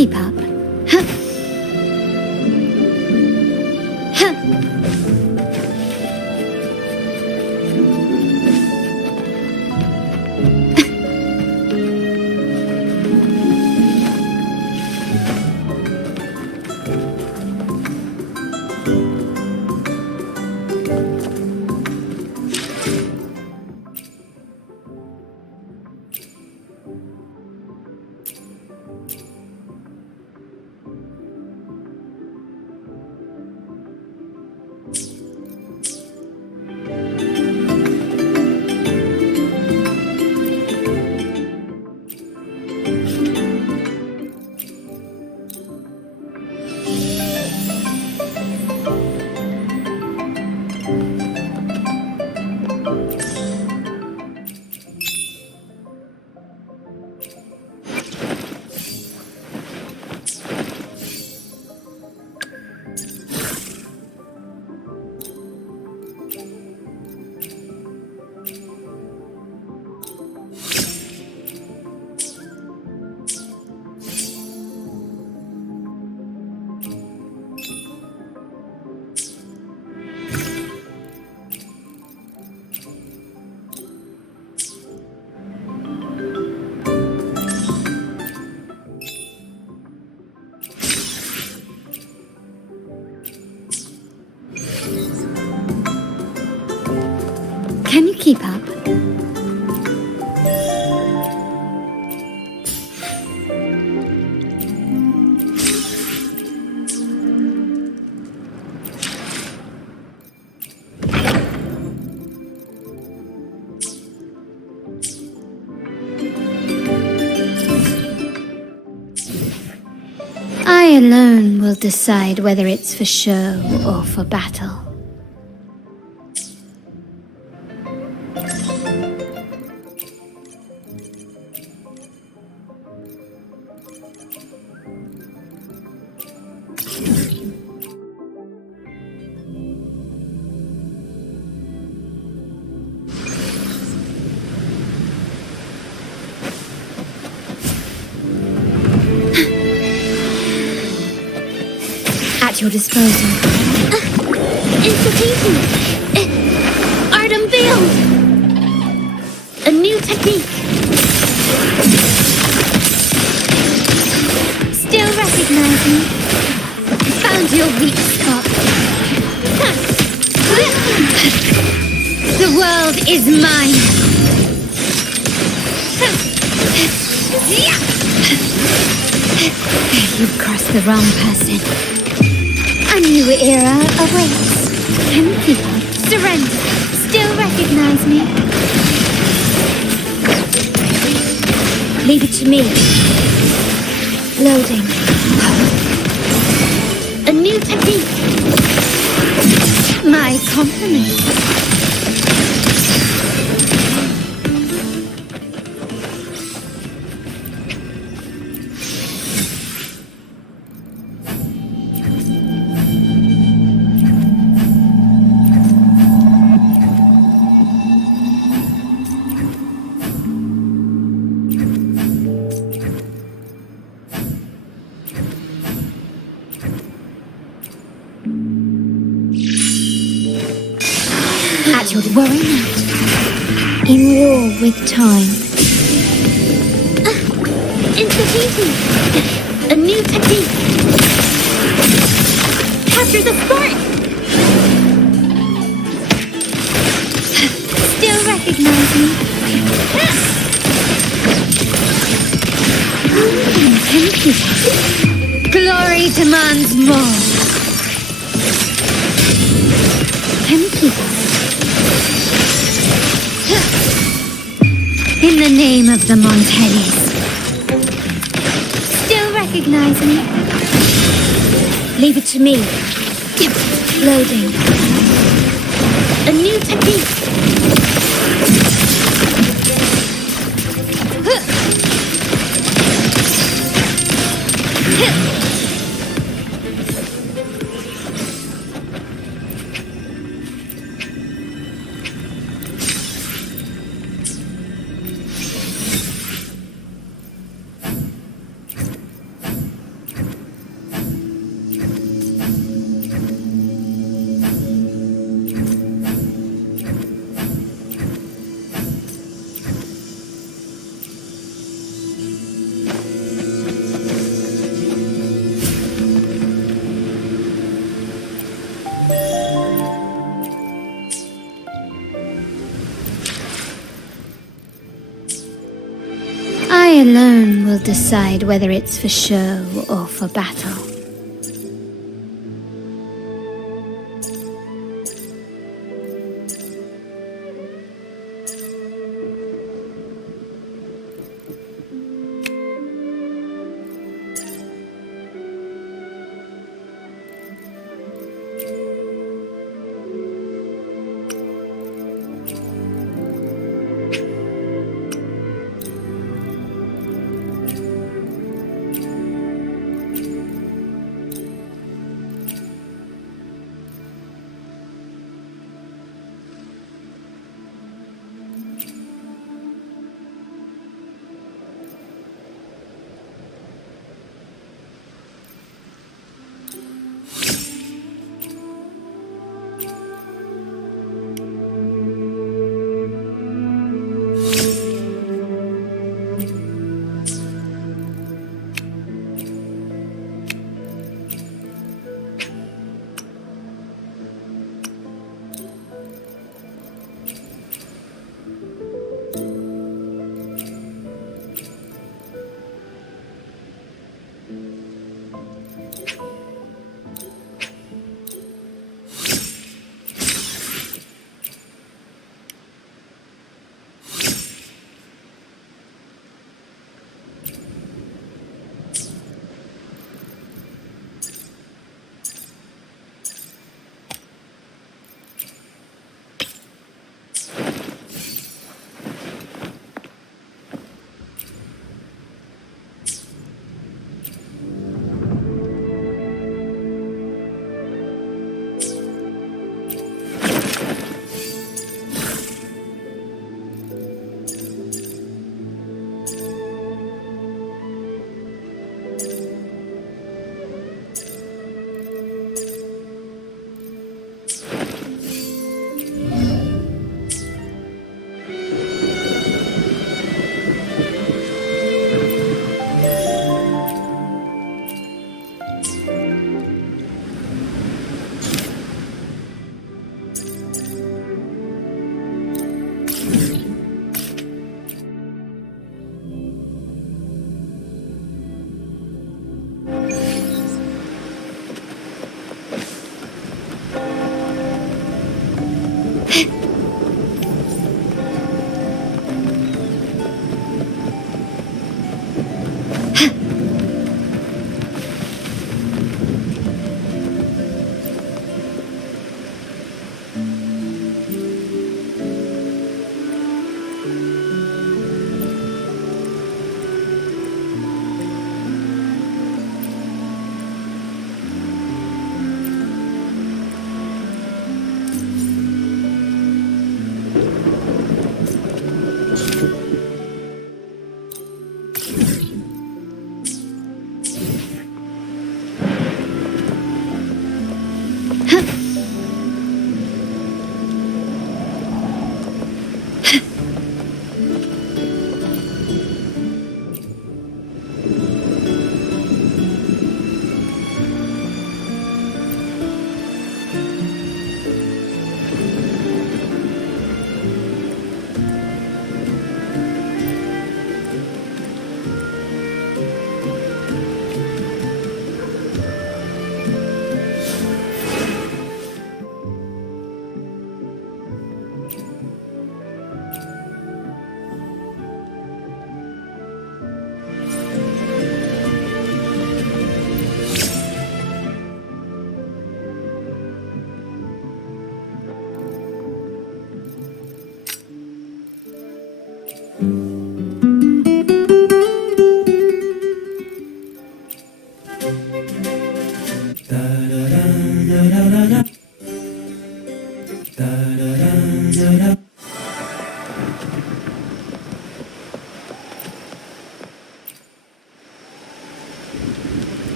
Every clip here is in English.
keep up? Huh. Huh. Can you keep up? I alone will decide whether it's for show or for battle. At your disposal. Institution! Art unveiled! A new technique! Still recognize me? Found your weak spot. The world is mine! You've crossed the wrong person. A new era awaits. Can you keep up? Surrender. Still recognize me? Leave it to me. Loading. A new technique. My compliments. At your worry not. In war with time. Instituting. A new technique. Capture the spark. Still recognize me? Thank you. Glory demands more. Thank you. In the name of the Montellis. Still recognize me? Leave it to me. Loading. A new technique. will decide whether it's for show or for battle.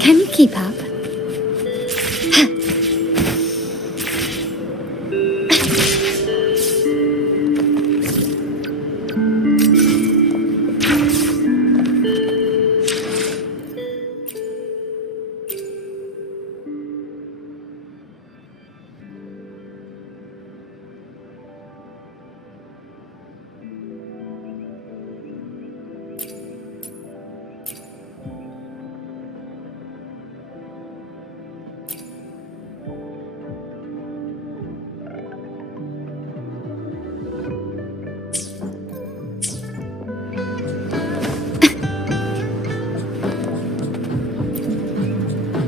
Can you keep up?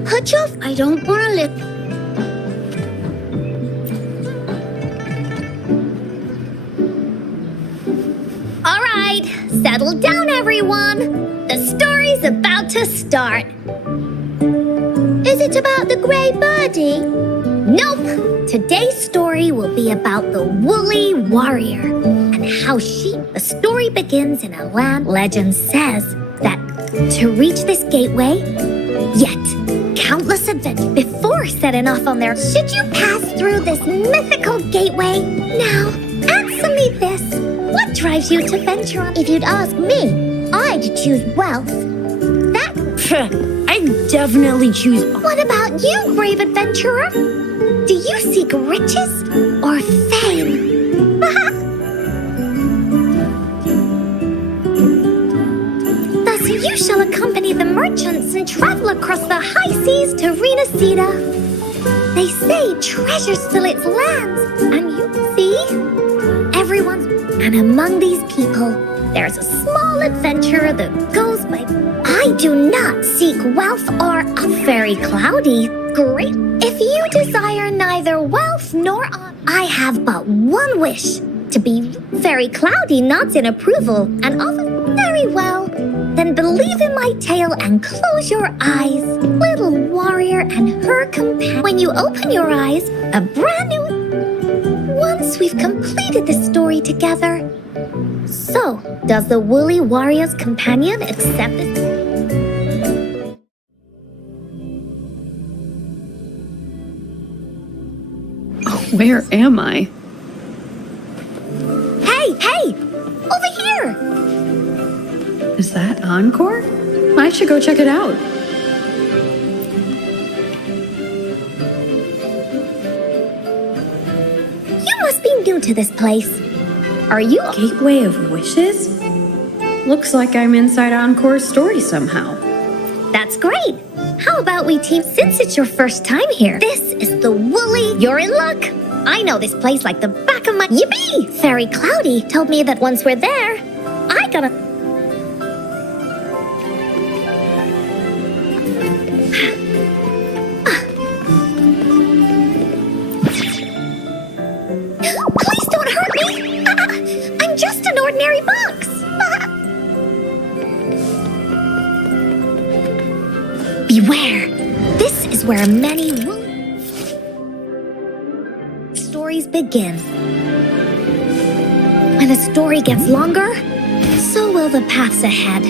Hutch off, I don't want to live. All right, settle down, everyone. The story's about to start. Is it about the grey birdie? Nope. Today's story will be about the woolly warrior and how the story begins in a land legend says that to reach this gateway, yet countless adventures before setting off on their should you pass through this mythical gateway? Now, answer me this. What drives you to venture on? If you'd ask me, I'd choose wealth. I'd definitely choose. What about you, brave adventurer? Do you seek riches or fame? Thus you shall accompany the merchants and travel across the high seas to Renacida. They say treasures fill its lands, and you see, everyone's... And among these people, there's a small adventurer that goes by... I do not seek wealth or a very cloudy. Great. If you desire neither wealth nor honor, I have but one wish. To be very cloudy nods in approval and offers very well. Then believe in my tale and close your eyes. Little warrior and her companion. When you open your eyes, a brand new... Once we've completed this story together. So, does the woolly warrior's companion accept it? Where am I? Hey! Over here! Is that Encore? I should go check it out. You must be new to this place. Are you... Gateway of Wishes? Looks like I'm inside Encore's story somehow. That's great. How about we team since it's your first time here? This is the woolly... You're in luck. I know this place like the back of my... Yippee! Fairy Cloudy told me that once we're there, I gotta... Please don't hurt me! I'm just an ordinary box! Beware! This is where many stories begin. When a story gets longer, so will the paths ahead.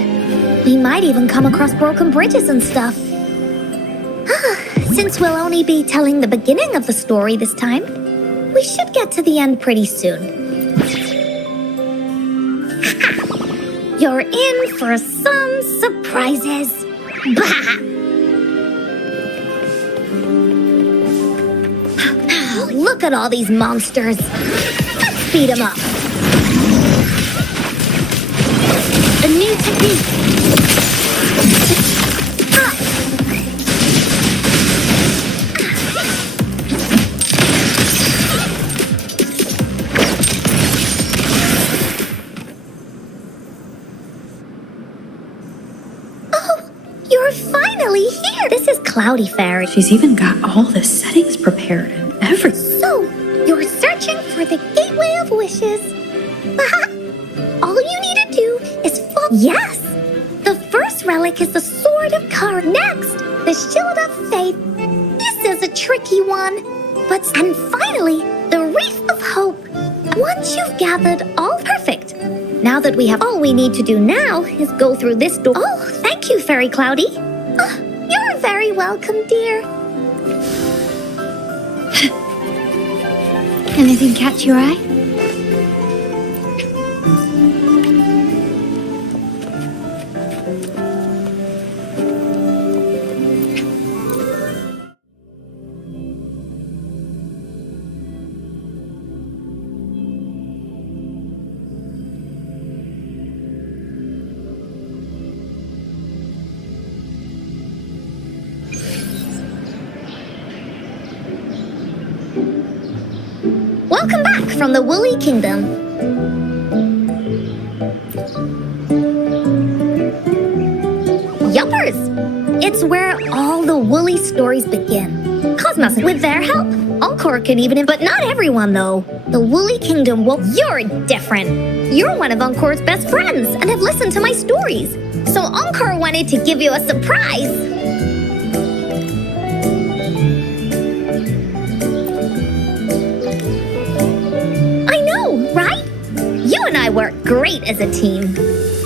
We might even come across broken bridges and stuff. Since we'll only be telling the beginning of the story this time, we should get to the end pretty soon. You're in for some surprises. Bah! Look at all these monsters. Let's beat them up. You're finally here! This is Cloudy Fairy. She's even got all the settings prepared and everything. So, you're searching for the Gateway of Wishes. All you need to do is follow. Yes! The first relic is the Sword of Courage. Next, the Shield of Faith. This is a tricky one. And finally, the Wreath of Hope. Once you've gathered all perfect. Now that we have all we need to do now is go through this door. Oh, thank you, Fairy Cloudy. Oh, you're very welcome, dear. Anything catch your eye? Welcome back from the Woolly Kingdom. Yuppers! It's where all the woolly stories begin. Cosmos, with their help, Encore can even, but not everyone though. The Woolly Kingdom, well, you're different. You're one of Encore's best friends and have listened to my stories. So Encore wanted to give you a surprise. Work great as a team.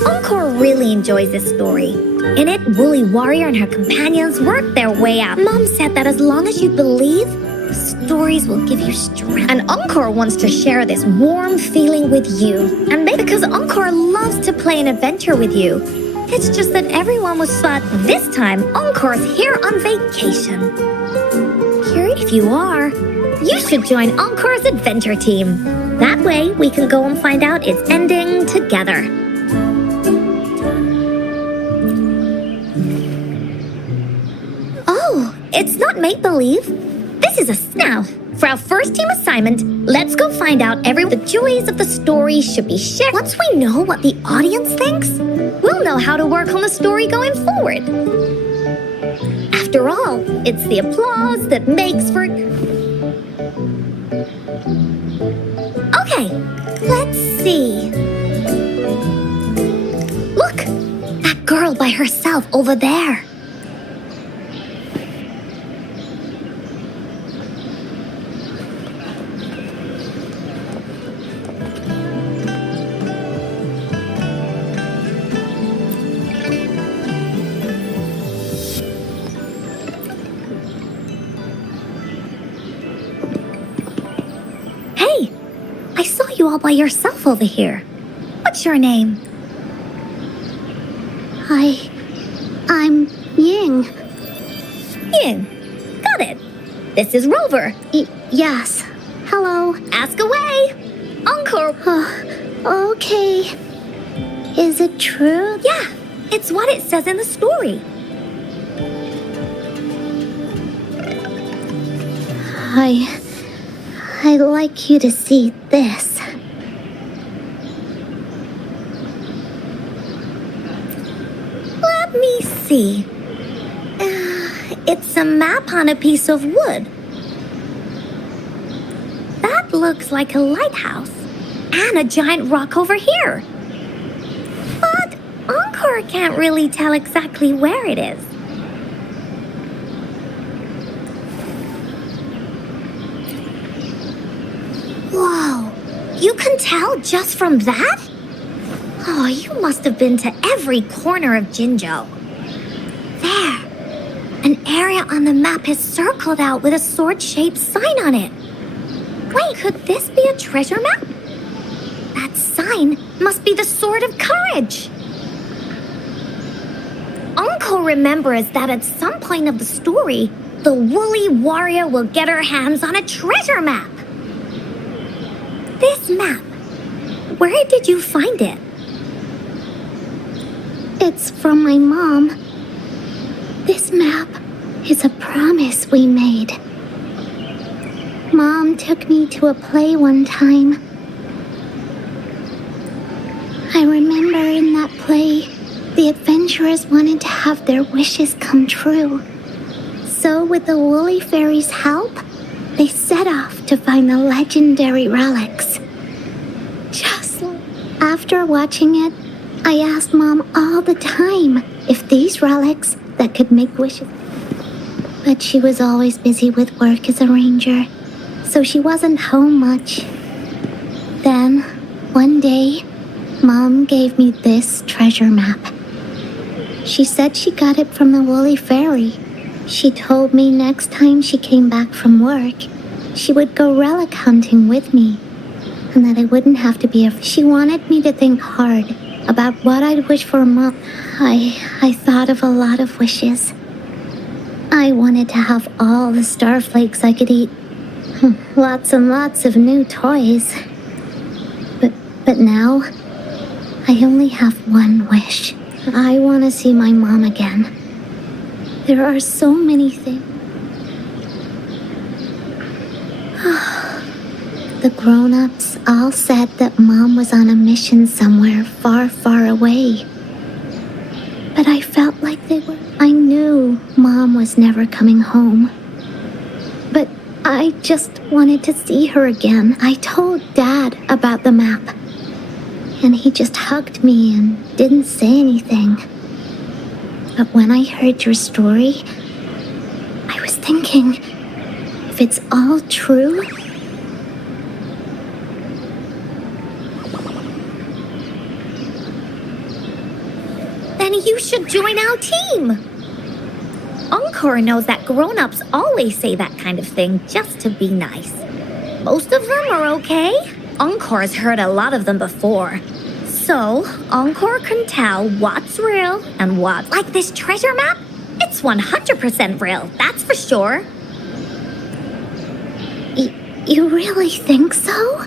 Encore really enjoys this story. In it, Woolly Warrior and her companions work their way out. Mom said that as long as you believe, the stories will give you strength. And Encore wants to share this warm feeling with you. And because Encore loves to play an adventure with you. It's just that everyone was but this time, Encore's here on vacation. Curious if you are, you should join Encore's adventure team. That way, we can go and find out its ending together. Oh, it's not make-believe. This is a... Now, for our first team assignment, let's go find out the joys of the story should be shared. Once we know what the audience thinks, we'll know how to work on the story going forward. After all, it's the applause that makes for... Okay, let's see. Look, that girl by herself over there. Hey, I saw you all by yourself over here. What's your name? I'm Ying. Ying. Got it. This is Rover. Yes. Hello. Ask away. Encore. Okay. Is it true? Yeah, it's what it says in the story. I'd like you to see this. Let me see. It's a map on a piece of wood. That looks like a lighthouse. And a giant rock over here. But Encore can't really tell exactly where it is. Whoa, you can tell just from that? Oh, you must have been to every corner of Jinzhou. There, an area on the map is circled out with a sword-shaped sign on it. Wait, could this be a treasure map? That sign must be the Sword of Courage. Uncle remembers that at some point of the story, the woolly warrior will get her hands on a treasure map. This map, where did you find it? it's from my mom. This map is a promise we made. Mom took me to a play one time. I remember in that play, the adventurers wanted to have their wishes come true. So with the Woolly Fairy's help, they set off to find the legendary relics. Just after watching it, I asked Mom all the time if these relics that could make wishes. But she was always busy with work as a ranger, so she wasn't home much. Then, one day, Mom gave me this treasure map. She said she got it from the Woolly Fairy. She told me next time she came back from work, she would go relic hunting with me, and that I wouldn't have to be afraid. She wanted me to think hard about what I'd wish for Mom. I thought of a lot of wishes. I wanted to have all the starflakes I could eat. Lots and lots of new toys. But now, I only have one wish. I want to see my mom again. There are so many things. The grown-ups all said that Mom was on a mission somewhere far, far away. But I felt like they were. I knew Mom was never coming home. But I just wanted to see her again. I told Dad about the map, and he just hugged me and didn't say anything. But when I heard your story, I was thinking, if it's all true, then you should join our team. Encore knows that grown-ups always say that kind of thing just to be nice. Most of them are okay. Encore's heard a lot of them before. So, Encore can tell what's real and what. Like this treasure map? It's 100% real, that's for sure. You really think so?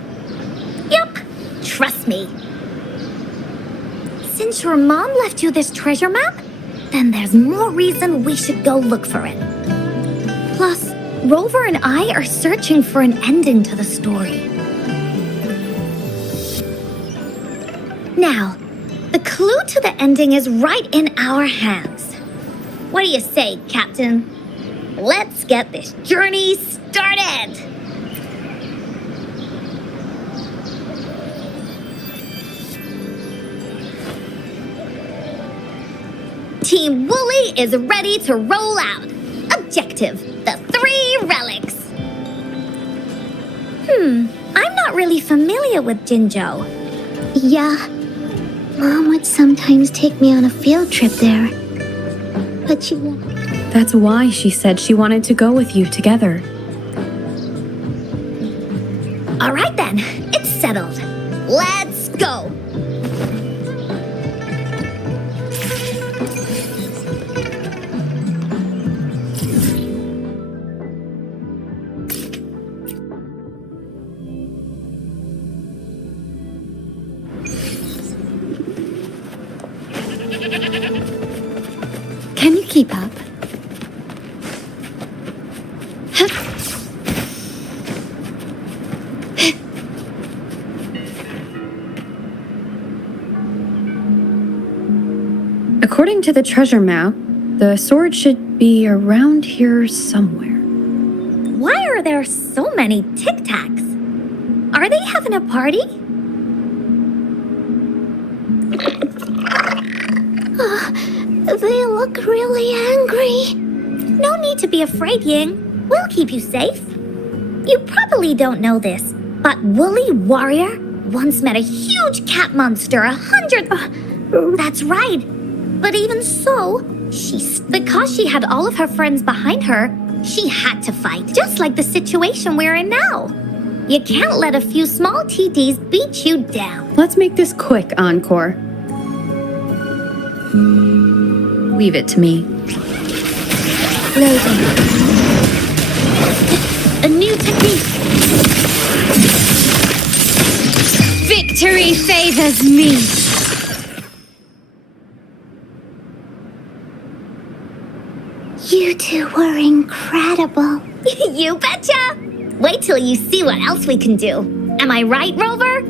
Yup, trust me. Since your mom left you this treasure map, then there's more reason we should go look for it. Plus, Rover and I are searching for an ending to the story. Now, the clue to the ending is right in our hands. What do you say, Captain? Let's get this journey started! Team Woolly is ready to roll out. Objective, the 3 relics. I'm not really familiar with Jinzhou. Yeah. Mom would sometimes take me on a field trip there. But she won't. That's why she said she wanted to go with you together. All right then, it's settled. Let's go. Can you keep up? According to the treasure map, the sword should be around here somewhere. Why are there so many Tic Tacs? Are they having a party? They look really angry. No need to be afraid, Ying. We'll keep you safe. You probably don't know this, but Woolly Warrior once met a huge cat monster 100... That's right. But even so, because she had all of her friends behind her, she had to fight, just like the situation we're in now. You can't let a few small TDs beat you down. Let's make this quick, Encore. Leave it to me. Loading. A new technique. Victory favors me. You two were incredible. You betcha! Wait till you see what else we can do. Am I right, Rover?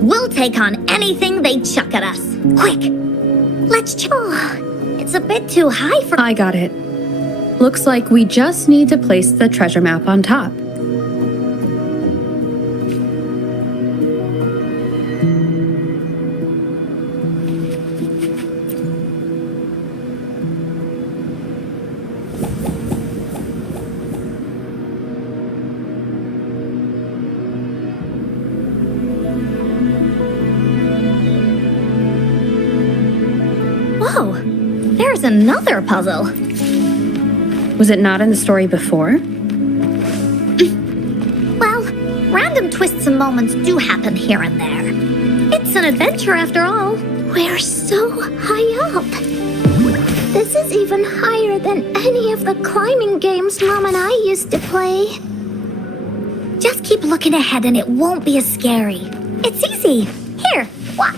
We'll take on anything they chuck at us. Quick, let's it's a bit too high for... I got it. Looks like we just need to place the treasure map on top. Whoa, there's another puzzle. Was it not in the story before? Well, random twists and moments do happen here and there. It's an adventure after all. We're so high up. This is even higher than any of the climbing games Mom and I used to play. Just keep looking ahead and it won't be as scary. It's easy. Here, watch.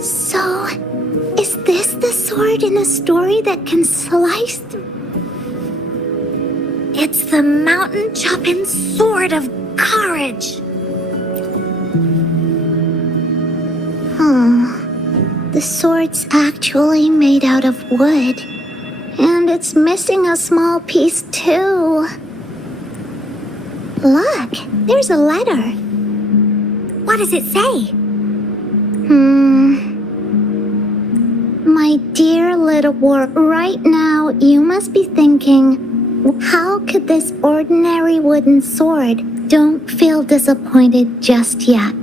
So, is this the sword in a story that can slice? It's the mountain chopping sword of courage. The sword's actually made out of wood. And it's missing a small piece too. Look, there's a letter. What does it say? My dear little ward, right now you must be thinking, how could this ordinary wooden sword? Don't feel disappointed just yet.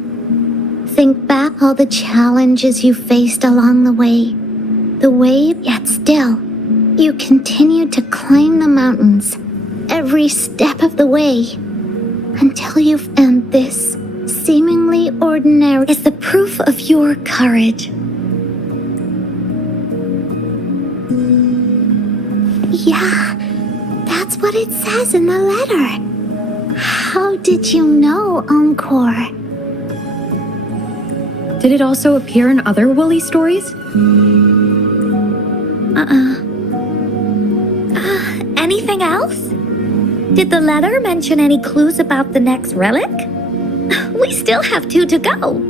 Think back all the challenges you faced along the way. Yet still, you continued to climb the mountains every step of the way until you've earned this seemingly ordinary Is the proof of your courage. Yeah, that's what it says in the letter. How did you know, Encore? Did it also appear in other Woolly stories? Anything else? Did the letter mention any clues about the next relic? We still have 2 to go.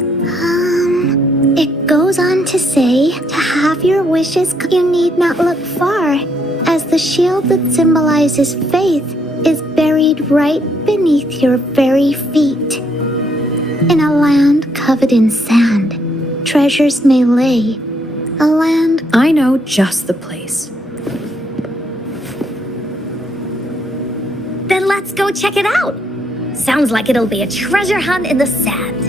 It goes on to say, to have your wishes, you need not look far, as the shield that symbolizes faith is buried right beneath your very feet. In a land covered in sand, treasures may lay. A land... I know just the place. Then let's go check it out. Sounds like it'll be a treasure hunt in the sand.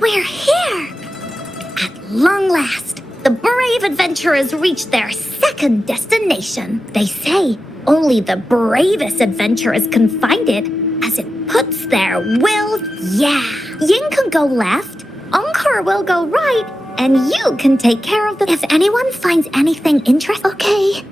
We're here! At long last, the brave adventurers reached their second destination. They say only the bravest adventurers can find it, as it puts their will... Yeah! Ying can go left, Encore will go right, and you can take care of the... If anyone finds anything interesting... Okay.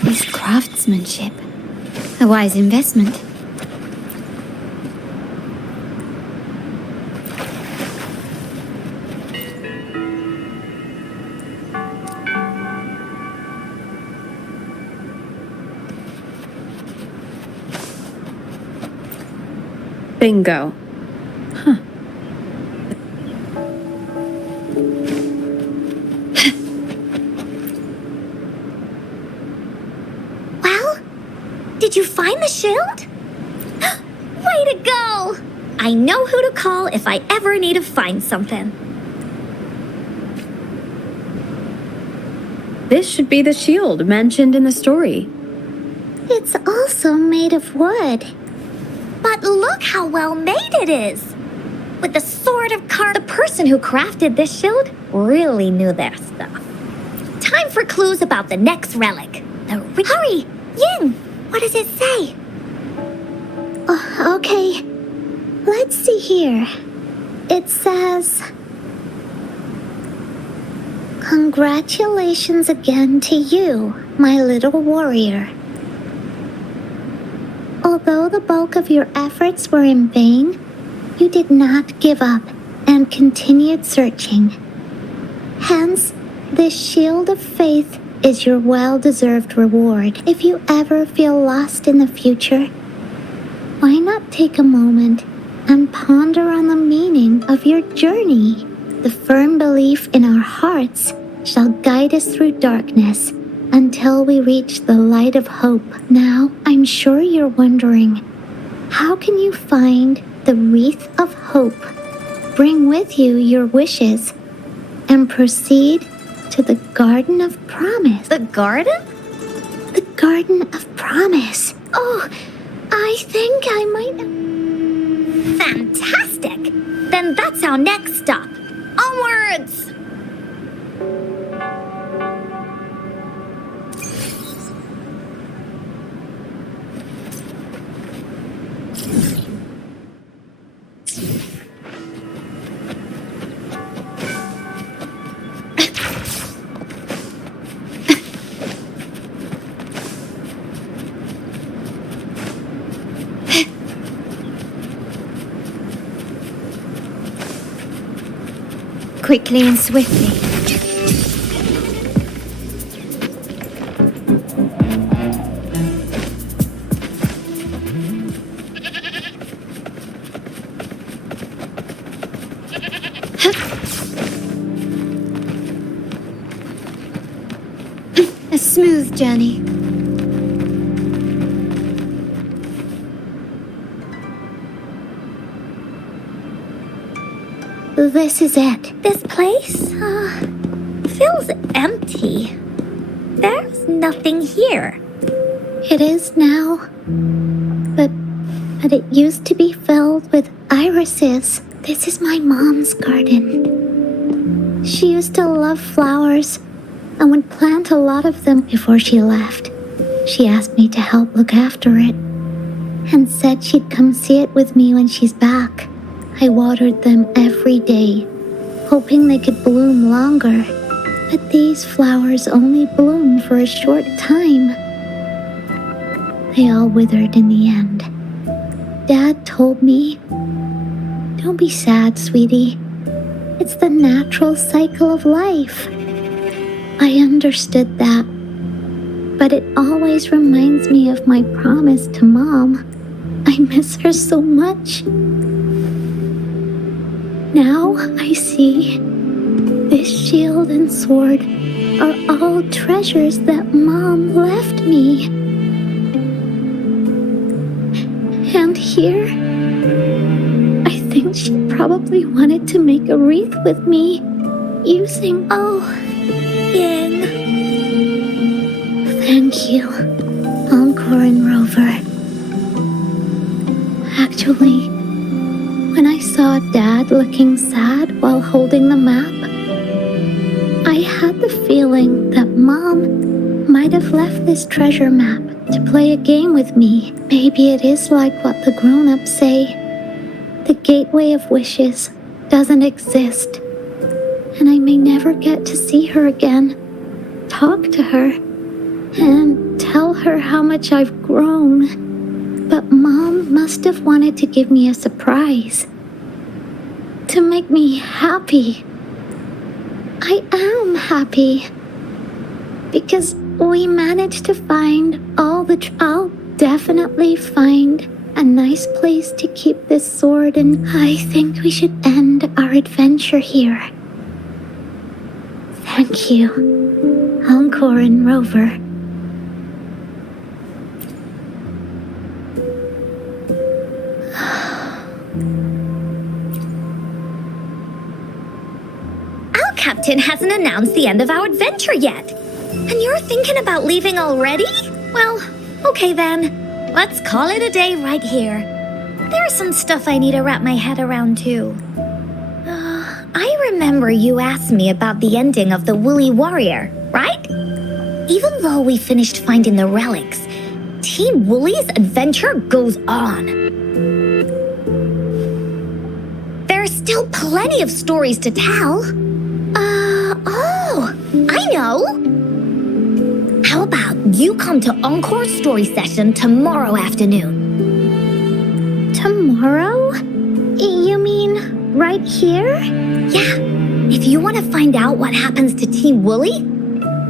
This craftsmanship. A wise investment. Bingo. Huh. Well, did you find the shield? Way to go! I know who to call if I ever need to find something. This should be the shield mentioned in the story. It's also made of wood. But look how well made it is! With the sword of the person who crafted this shield really knew their stuff. Time for clues about the next relic. Hurry! Ying! What does it say? Okay. Let's see here. It says... Congratulations again to you, my little warrior. Although the bulk of your efforts were in vain, you did not give up and continued searching. Hence, this shield of faith is your well-deserved reward. If you ever feel lost in the future, why not take a moment and ponder on the meaning of your journey? The firm belief in our hearts shall guide us through darkness until we reach the light of hope. Now, I'm sure you're wondering, how can you find the wreath of hope, bring with you your wishes, and proceed to the Garden of Promise? The garden? The Garden of Promise. Oh, I think I might... Fantastic! Then that's our next stop. Onwards! Quickly and swiftly. A smooth journey. This is it. This place feels empty. There's nothing here. It is now. But it used to be filled with irises. This is my mom's garden. She used to love flowers and would plant a lot of them before she left. She asked me to help look after it and said she'd come see it with me when she's back. I watered them every day, hoping they could bloom longer. But these flowers only bloom for a short time. They all withered in the end. Dad told me, "Don't be sad, sweetie. It's the natural cycle of life." I understood that, but it always reminds me of my promise to Mom. I miss her so much. Now I see this shield and sword are all treasures that Mom left me. And here, I think she probably wanted to make a wreath with me using... Oh, Ying. Thank you, Encore and Rover. Actually, when I saw Dad looking sad while holding the map, I had the feeling that Mom might have left this treasure map to play a game with me. Maybe it is like what the grown-ups say. The gateway of wishes doesn't exist, and I may never get to see her again, talk to her, and tell her how much I've grown. But Mom must have wanted to give me a surprise. To make me happy. I am happy. Because we managed to find all the... I'll definitely find a nice place to keep this sword, and I think we should end our adventure here. Thank you, Encore and Rover. Our captain hasn't announced the end of our adventure yet. And you're thinking about leaving already? Well, okay then. Let's call it a day right here. There's some stuff I need to wrap my head around too. I remember you asked me about the ending of the Woolly Warrior, right? Even though we finished finding the relics, Team Woolly's adventure goes on. There are still plenty of stories to tell. I know! How about you come to Encore's story session tomorrow afternoon? Tomorrow? You mean right here? Yeah, if you want to find out what happens to Team Woolly,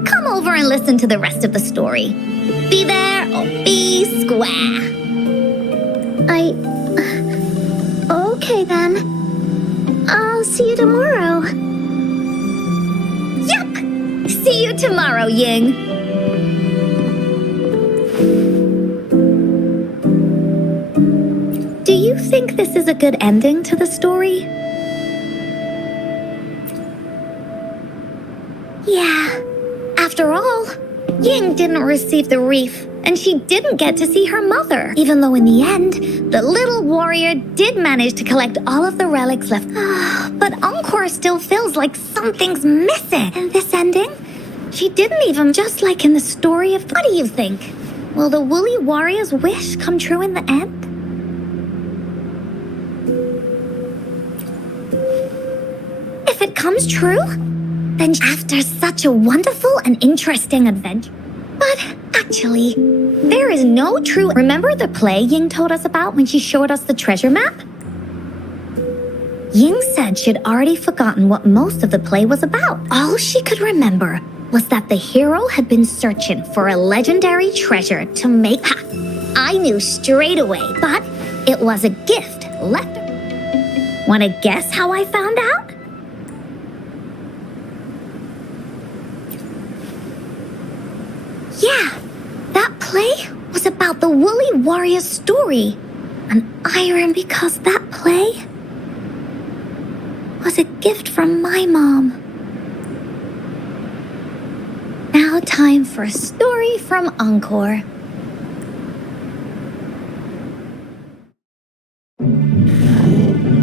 come over and listen to the rest of the story. Be there or be square. Okay then. I'll see you tomorrow. Yuck! See you tomorrow, Ying. Do you think this is a good ending to the story? Yeah. After all, Ying didn't receive the wreath, and she didn't get to see her mother, even though in the end, the little warrior did manage to collect all of the relics left. But Encore still feels like something's missing in this ending. She didn't even, just like in the story of... What do you think? Will the Woolly Warrior's wish come true in the end? If it comes true, then after such a wonderful and interesting adventure... But actually, there is no true... Remember the play Ying told us about when she showed us the treasure map? Ying said she'd already forgotten what most of the play was about. All she could remember was that the hero had been searching for a legendary treasure to make... Ha! I knew straight away, but it was a gift left... Want to guess how I found out? Yeah, that play was about the Woolly Warrior's story. And I remember because that play was a gift from my mom. Now time for a story from Encore.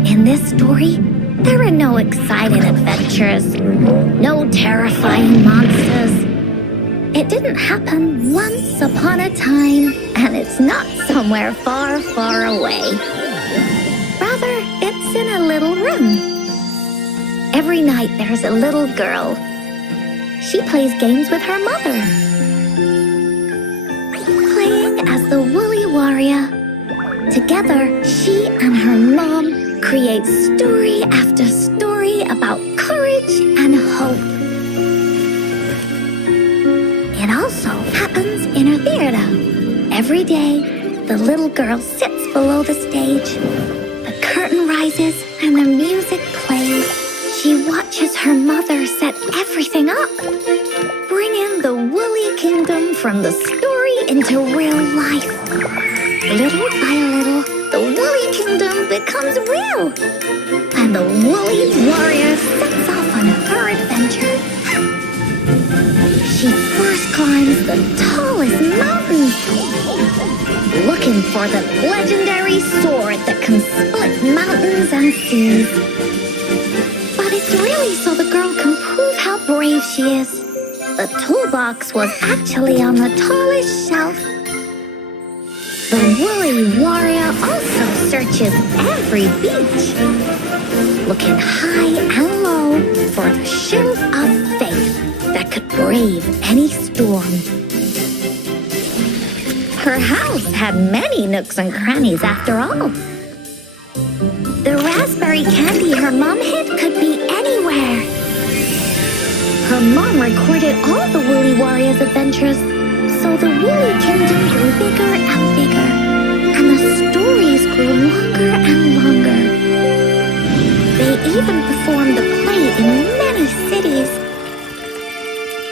In this story, there are no exciting adventures, no terrifying monsters. It didn't happen once upon a time, and it's not somewhere far, far away. Rather, it's in a little room. Every night there's a little girl. She plays games with her mother. Playing as the Woolly Warrior. Together, she and her mom create story after story about courage and hope. It also happens in her theater. Every day, the little girl sits below the stage. The curtain rises and the music plays. She watches her mother set everything up, bringing the Woolly Kingdom from the story into real life. Little by little, the Woolly Kingdom becomes real, and the Woolly Warrior sets off on her adventure. She first climbs the tallest mountain, looking for the legendary sword that can split mountains and seas. But it's really so the girl can prove how brave she is. The toolbox was actually on the tallest shelf. The Woolly Warrior also searches every beach, looking high and low for the shelf of faith that could brave any storm. Her house had many nooks and crannies after all. The raspberry candy her mom hid could be anywhere. Her mom recorded all the Woolly Warrior's adventures, so the Woolly Kingdom grew bigger and bigger, and the stories grew longer and longer. They even performed the play in many cities.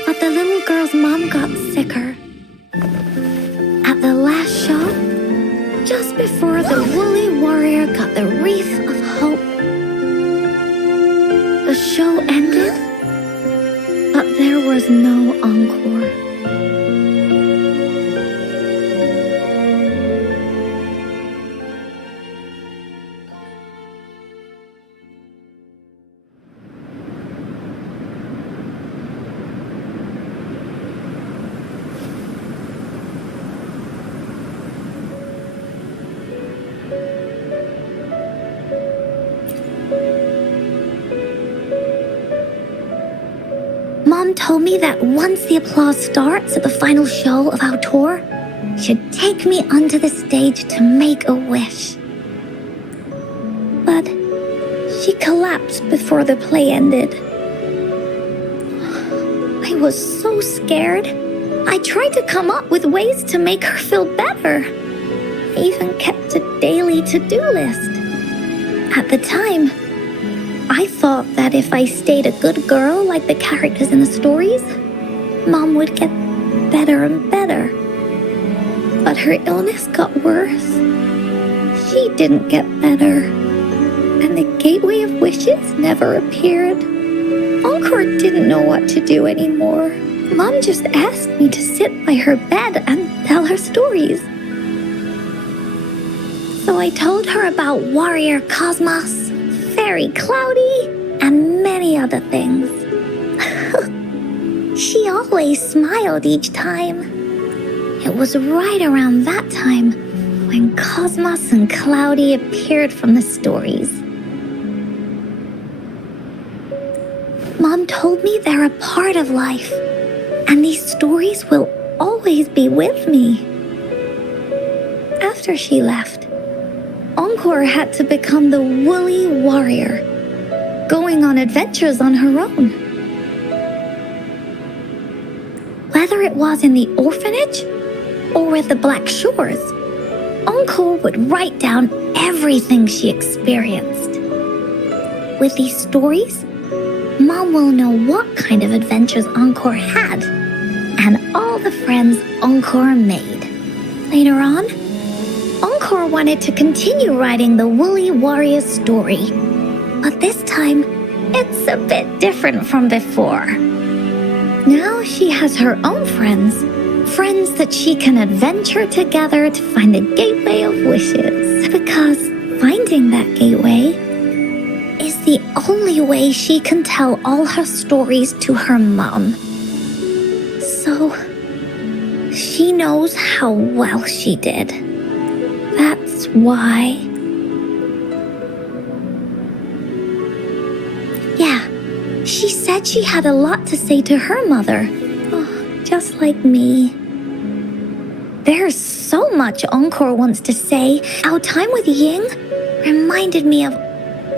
But the little girl's mom got sicker. At the last show, just before the woolly warrior got the wreath of hope, the show ended, but there was no encore. Mom told me that once the applause starts at the final show of our tour, she'd take me onto the stage to make a wish. But she collapsed before the play ended. I was so scared. I tried to come up with ways to make her feel better. I even kept a daily to-do list. At the time, I thought that if I stayed a good girl like the characters in the stories, Mom would get better and better. But her illness got worse. She didn't get better. And the Gateway of Wishes never appeared. Encore didn't know what to do anymore. Mom just asked me to sit by her bed and tell her stories. So I told her about Warrior Cosmos, Fairy Cloudy, and many other things. She always smiled each time. It was right around that time when Cosmos and Cloudy appeared from the stories. Mom told me they're a part of life, and these stories will always be with me. After she left, Encore had to become the woolly warrior, going on adventures on her own. Whether it was in the orphanage or with the Black Shores, Encore would write down everything she experienced. With these stories, Mom will know what kind of adventures Encore had and all the friends Encore made. Later on, Encore wanted to continue writing the Woolly Warrior's story, but this time, it's a bit different from before. Now she has her own friends that she can adventure together to find the Gateway of Wishes. Because finding that gateway is the only way she can tell all her stories to her mom. So, she knows how well she did. That's why. Yeah, she said she had a lot to say to her mother. Oh, just like me. There's so much Encore wants to say. Our time with Ying reminded me of,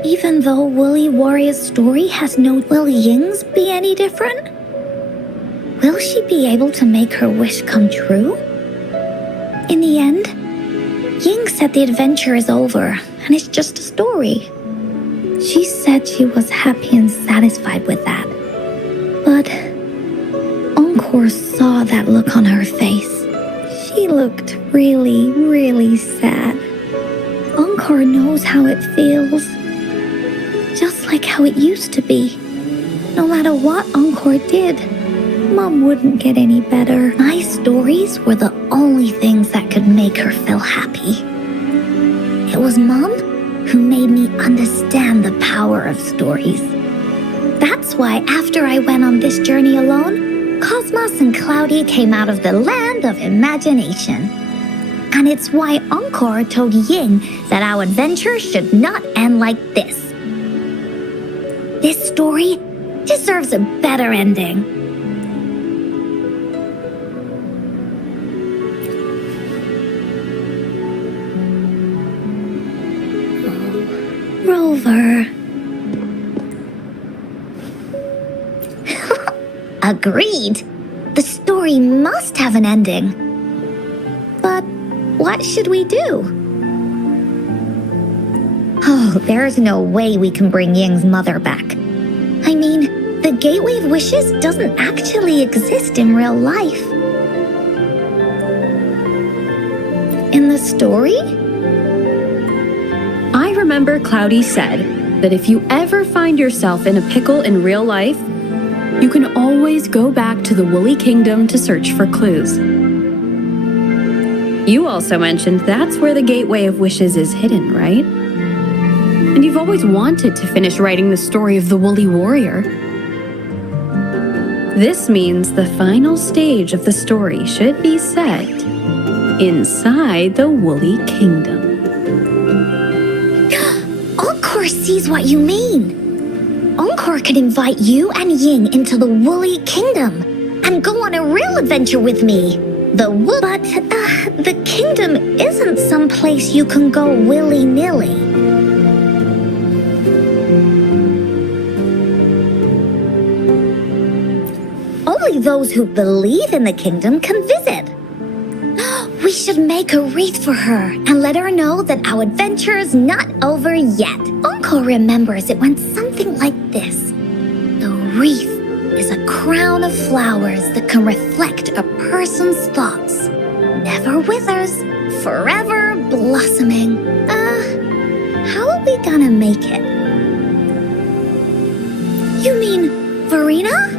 even though Woolly Warrior's story has no, will Ying's be any different? Will she be able to make her wish come true? In the end, Ying said the adventure is over and it's just a story. She said she was happy and satisfied with that. But Encore saw that look on her face. She looked really, really sad. Encore knows how it feels. Just like how it used to be. No matter what Encore did, Mom wouldn't get any better. My stories were the only things that could make her feel happy. It was Mom who made me understand the power of stories. That's why after I went on this journey alone, Cosmos and Cloudy came out of the land of imagination. And it's why Encore told Ying that our adventure should not end like this. This story deserves a better ending. Rover. Agreed. The story must have an ending. But what should we do? Oh, there's no way we can bring Ying's mother back. I mean, the Gateway of Wishes doesn't actually exist in real life. In the story? I remember Cloudy said that if you ever find yourself in a pickle in real life, you can always go back to the Woolly Kingdom to search for clues. You also mentioned that's where the Gateway of Wishes is hidden, right? And you've always wanted to finish writing the story of the Woolly Warrior. This means the final stage of the story should be set inside the Woolly Kingdom. Encore sees what you mean. Encore could invite you and Ying into the Woolly Kingdom and go on a real adventure with me. But the kingdom isn't some place you can go willy-nilly. Only those who believe in the kingdom can visit. We should make a wreath for her and let her know that our adventure is not over yet. Encore remembers it went something like this. The wreath is a crown of flowers that can reflect a person's thoughts. Never withers, forever blossoming. How are we gonna make it? You mean Verena?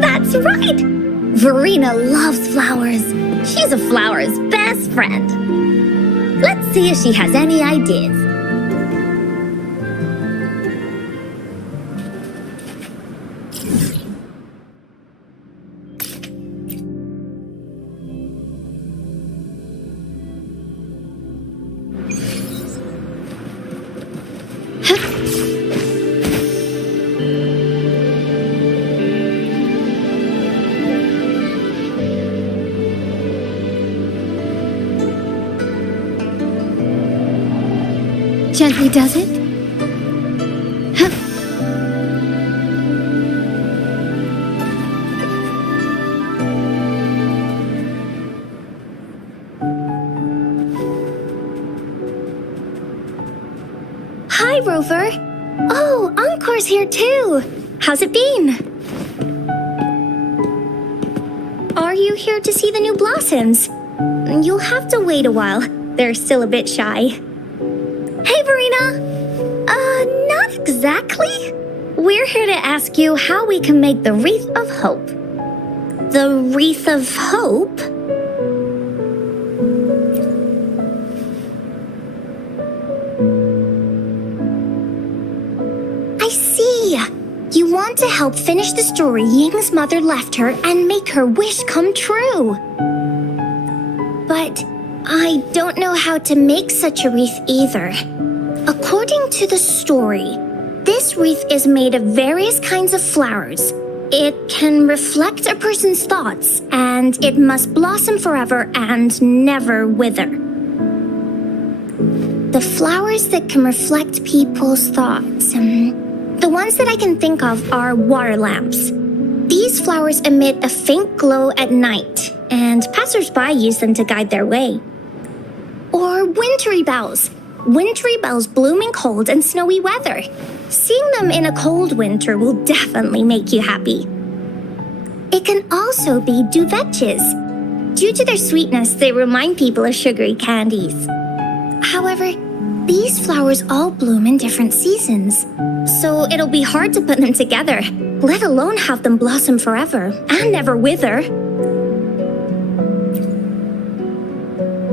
That's right! Verena loves flowers. She's a flower's best friend. Let's see if she has any ideas. Gently does it. Hi, Rover. Oh, Encore's here too. How's it been? Are you here to see the new blossoms? You'll have to wait a while. They're still a bit shy. Hey, Verena! Not exactly. We're here to ask you how we can make the Wreath of Hope. The Wreath of Hope? I see. You want to help finish the story Ying's mother left her and make her wish come true. But I don't know how to make such a wreath either. According to the story, this wreath is made of various kinds of flowers. It can reflect a person's thoughts, and it must blossom forever and never wither. The flowers that can reflect people's thoughts, the ones that I can think of are water lamps. These flowers emit a faint glow at night, and passers-by use them to guide their way. Or wintry bells. Wintry bells bloom in cold and snowy weather. Seeing them in a cold winter will definitely make you happy. It can also be duvetches. Due to their sweetness, they remind people of sugary candies. However, these flowers all bloom in different seasons, so it'll be hard to put them together, let alone have them blossom forever and never wither.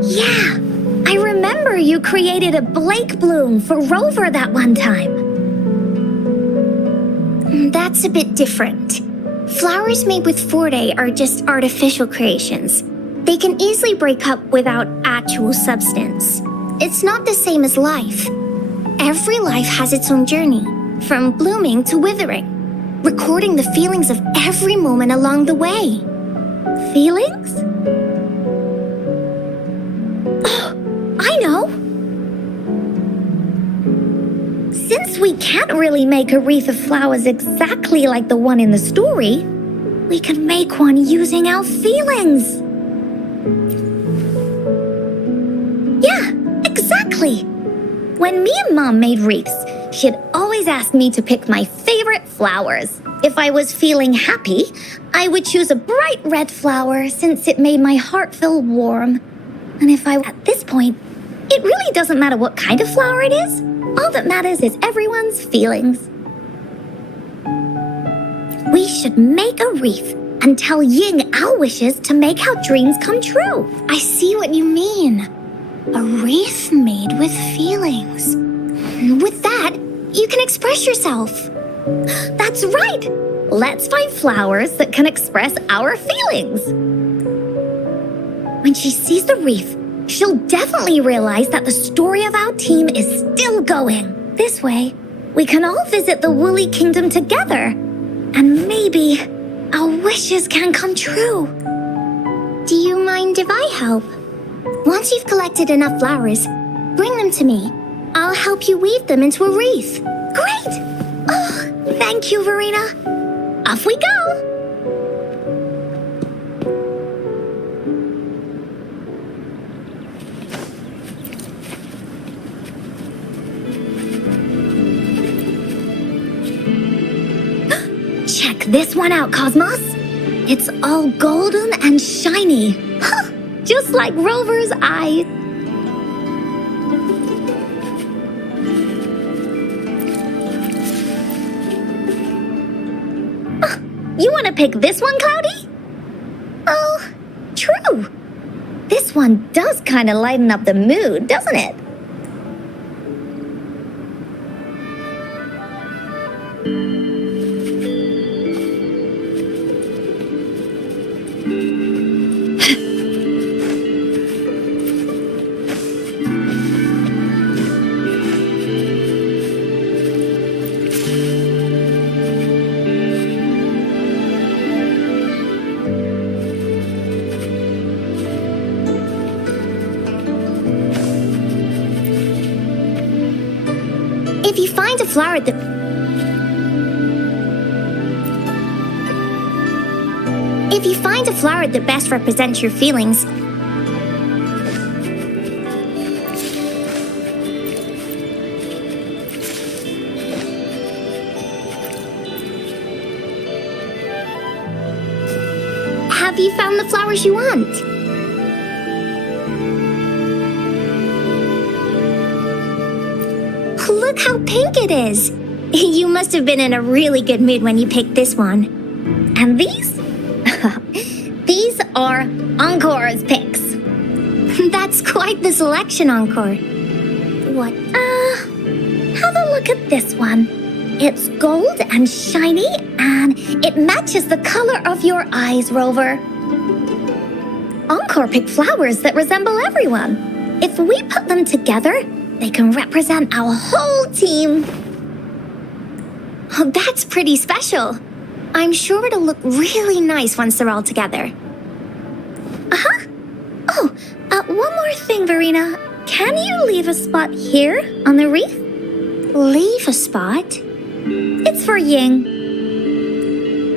Yeah, I remember you created a Blake bloom for Rover that one time. That's a bit different. Flowers made with Forte are just artificial creations. They can easily break up without actual substance. It's not the same as life. Every life has its own journey, from blooming to withering, recording the feelings of every moment along the way. Feelings? Oh, I know! Since we can't really make a wreath of flowers exactly like the one in the story, we can make one using our feelings. Yeah, Exactly. When me and Mom made wreaths, she'd always ask me to pick my favorite flowers. If I was feeling happy, I would choose a bright red flower since it made my heart feel warm. And at this point, it really doesn't matter what kind of flower it is. All that matters is everyone's feelings. We should make a wreath and tell Ying our wishes to make our dreams come true. I see what you mean. A wreath made with feelings. With that, you can express yourself. That's right! Let's find flowers that can express our feelings. When she sees the wreath, she'll definitely realize that the story of our team is still going. This way, we can all visit the Woolly Kingdom together. And maybe our wishes can come true. Do you mind if I help? Once you've collected enough flowers, bring them to me. I'll help you weave them into a wreath. Great! Oh, thank you, Verena. Off we go! Check this one out, Cosmos. It's all golden and shiny. Huh, just like Rover's eyes. You want to pick this one, Cloudy? Oh, true. This one does kind of lighten up the mood, doesn't it? If you find a flower that... If you find a flower that best represents your feelings, have you found the flowers you want? Look how pink it is! You must have been in a really good mood when you picked this one. And these? These are Encore's picks. That's quite the selection, Encore. What? Have a look at this one. It's gold and shiny, and it matches the color of your eyes, Rover. Encore picked flowers that resemble everyone. If we put them together, they can represent our whole team. Oh, that's pretty special. I'm sure it'll look really nice once they're all together. Uh-huh. Oh, one more thing, Verena. Can you leave a spot here on the wreath? Leave a spot? It's for Ying.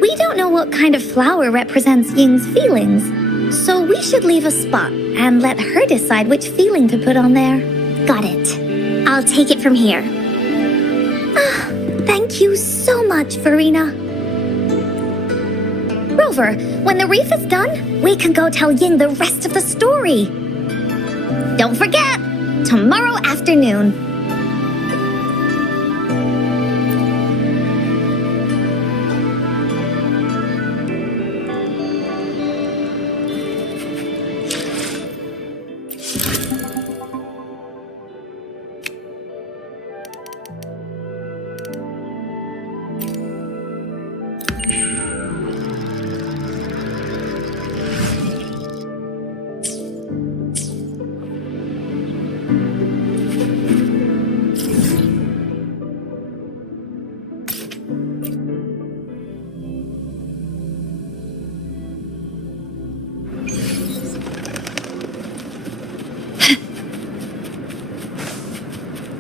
We don't know what kind of flower represents Ying's feelings, so we should leave a spot and let her decide which feeling to put on there. Got it. I'll take it from here. Thank you so much, Verena. Rover, when the wreath is done, we can go tell Ying the rest of the story. Don't forget, tomorrow afternoon.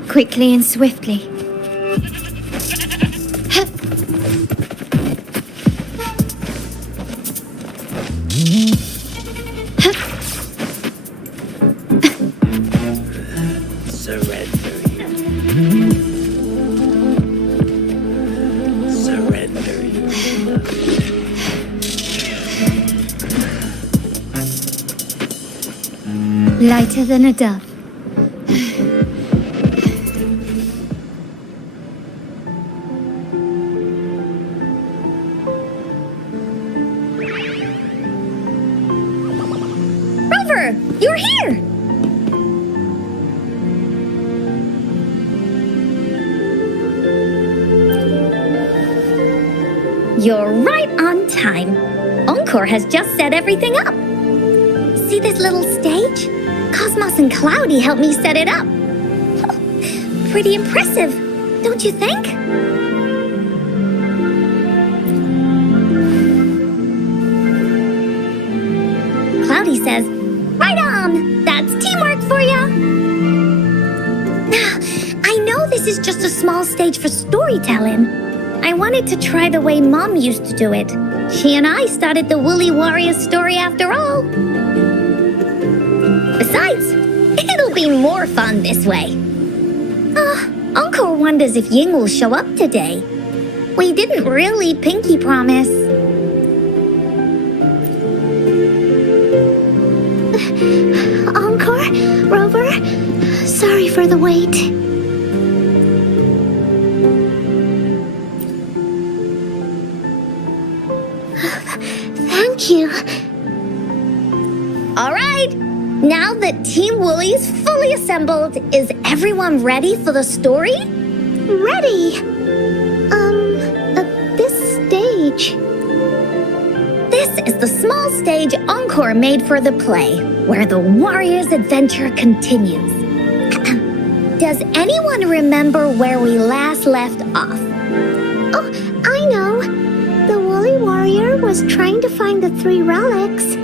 Quickly and swiftly. Surrender yourself. Lighter than a dove. Rover, you're here! You're right on time. Encore has just set everything up. See this little stage? Cosmos and Cloudy helped me set it up. Pretty impressive, don't you think? Cloudy says, right on! That's teamwork for ya! I know this is just a small stage for storytelling. I wanted to try the way Mom used to do it. She and I started the Woolly Warrior story after all. Besides, it'll be more fun this way. Encore wonders if Ying will show up today. We didn't really pinky promise. Encore? Rover? Sorry for the wait. Thank you. All right, now that Team Woolly is fully assembled, is everyone ready for the story? Ready? At this stage. This is the small stage Encore made for the play, where the warrior's adventure continues. Does anyone remember where we last left off? Oh, I know. The Woolly Warrior was trying to find the 3 relics,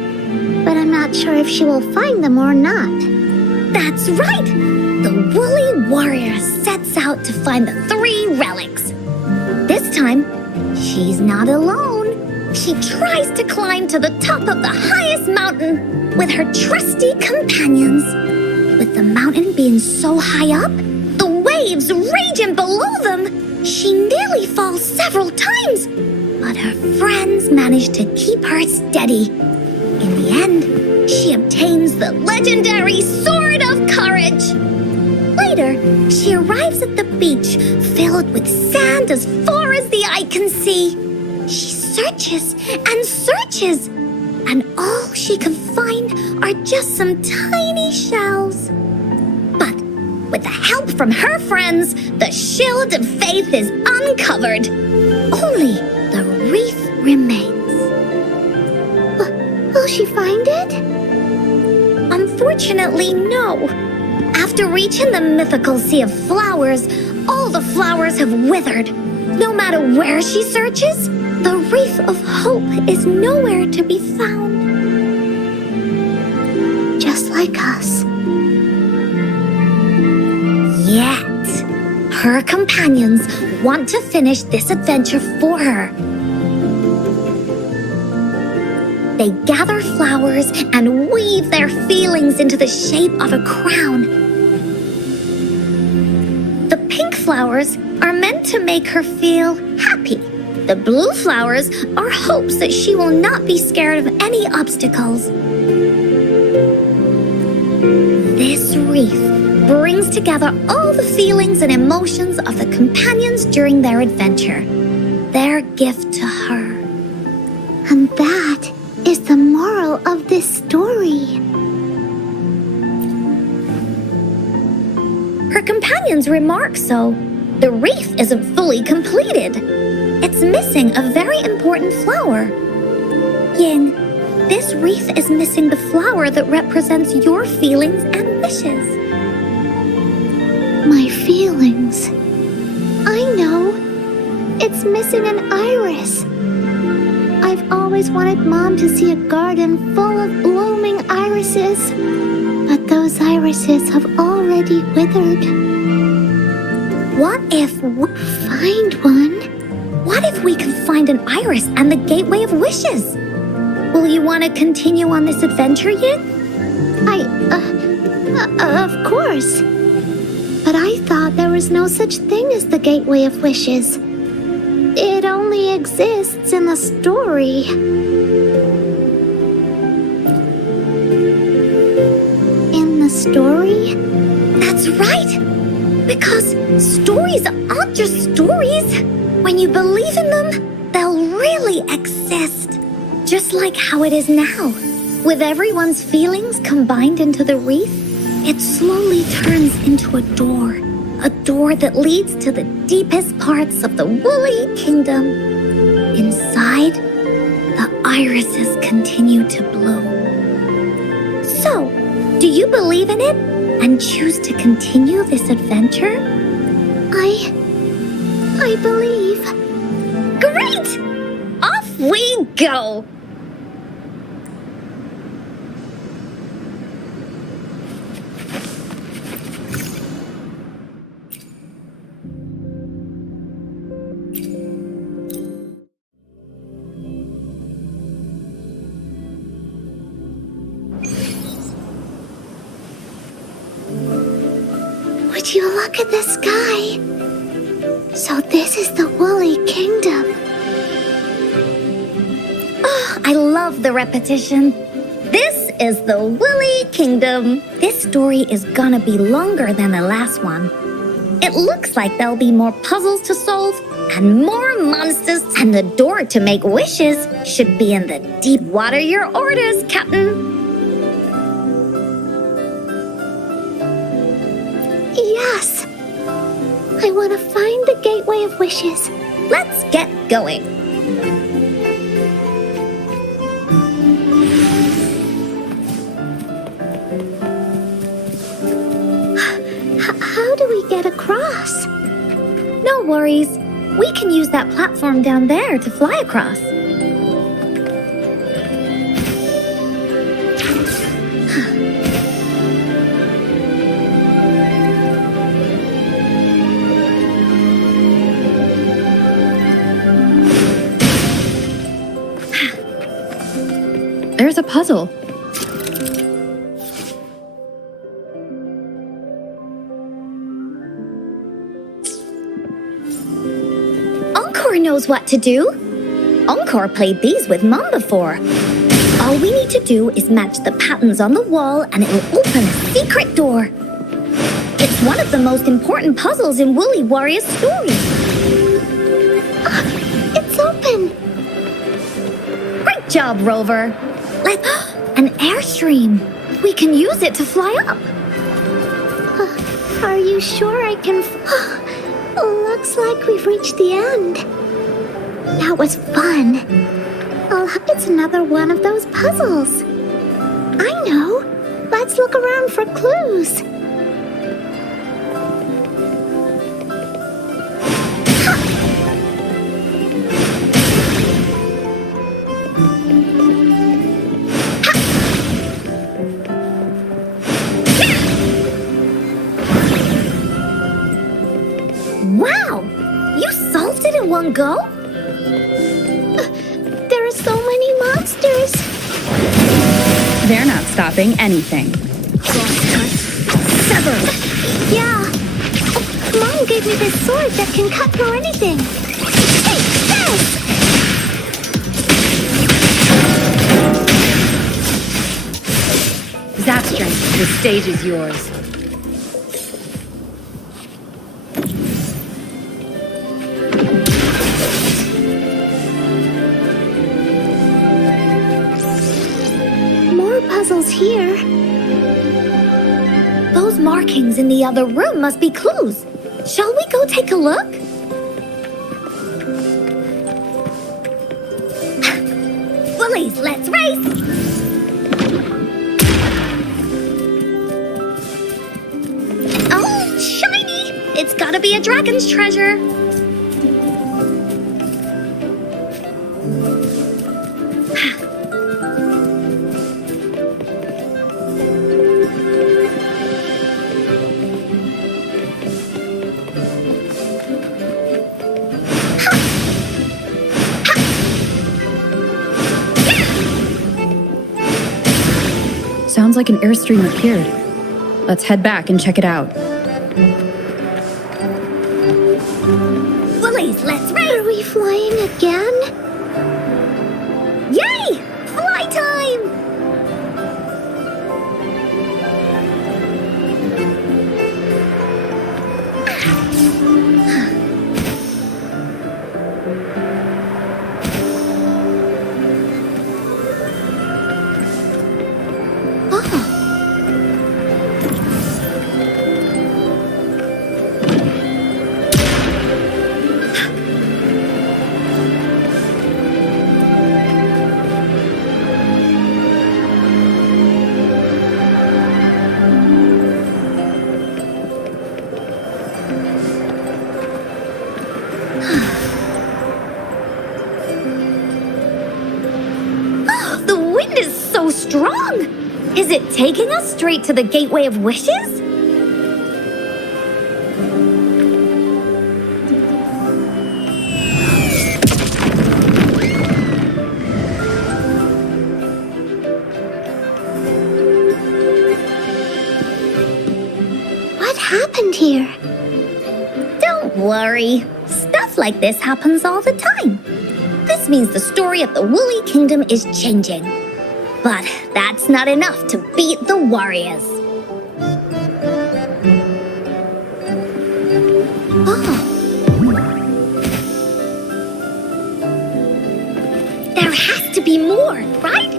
but I'm not sure if she will find them or not. That's right! The Woolly Warrior sets out to find the 3 relics. This time, she's not alone. She tries to climb to the top of the highest mountain with her trusty companions. With the mountain being so high up, the waves raging below them, she nearly falls several times. But her friends manage to keep her steady. In the end, she obtains the legendary Sword of Courage. Later, she arrives at the beach filled with sand as far as the eye can see. She searches and searches, and all she can find are just some tiny shells. But with the help from her friends, the shield of faith is uncovered. Only the wreath remains. Will she find it? Unfortunately, no. After reaching the mythical sea of flowers, all the flowers have withered. No matter where she searches, the wreath of hope is nowhere to be found. Just like us. Yet, her companions want to finish this adventure for her. They gather flowers and weave their feelings into the shape of a crown. The pink flowers are meant to make her feel happy. The blue flowers are hopes that she will not be scared of any obstacles. This wreath brings together all the feelings and emotions of the companions during their adventure. Their gift to her. And that is the moral of this story. Her companions remark so. The wreath isn't fully completed. It's missing a very important flower. Ying, this wreath is missing the flower that represents your feelings and wishes. My feelings. I know. It's missing an iris. I've always wanted Mom to see a garden full of blooming irises. But those irises have already withered. What if we Find one? What if we can find an iris and the gateway of wishes? Will you want to continue on this adventure, Ying? Of course. But I thought there was no such thing as the Gateway of Wishes. It only exists in the story. In the story? That's right! Because stories aren't just stories. When you believe in them, they'll really exist. Just like how it is now. With everyone's feelings combined into the wreath, it slowly turns into a door. A door that leads to the deepest parts of the Woolly Kingdom. Inside, the irises continue to bloom. So, do you believe in it and choose to continue this adventure? I believe. Great! Off we go! Would you look at the sky? So this is the Woolly Kingdom. Oh, I love the repetition. This is the Woolly Kingdom. This story is gonna be longer than the last one. It looks like there'll be more puzzles to solve and more monsters, and the door to make wishes should be in the deep water. Your orders, Captain. Yes. I want to find the Gateway of Wishes. Let's get going. How do we get across? No worries. We can use that platform down there to fly across. There's a puzzle. Encore knows what to do. Encore played these with Mom before. All we need to do is match the patterns on the wall and it will open a secret door. It's one of the most important puzzles in Woolly Warrior's story. It's open. Great job, Rover. An airstream. We can use it to fly up. Are you sure I can... Looks like we've reached the end. That was fun. It's another one of those puzzles. I know. Let's look around for clues. Wow! You solved it in one go? There are so many monsters. They're not stopping anything. Sever! Yeah. Mom gave me this sword that can cut through anything. Hey, yes! Zapstring, the stage is yours. More puzzles here. Those markings in the other room must be clues. Shall we go take a look? Woolies, let's race! Oh, shiny! It's gotta be a dragon's treasure. Sounds like an airstream appeared. Let's head back and check it out. Woolies, let's race! Are we flying again? Yay! Fly time! The wind is so strong! Is it taking us straight to the Gateway of Wishes? What happened here? Don't worry. Stuff like this happens all the time. This means the story of the Woolly Kingdom is changing. But that's not enough to beat the warriors. There has to be more, right?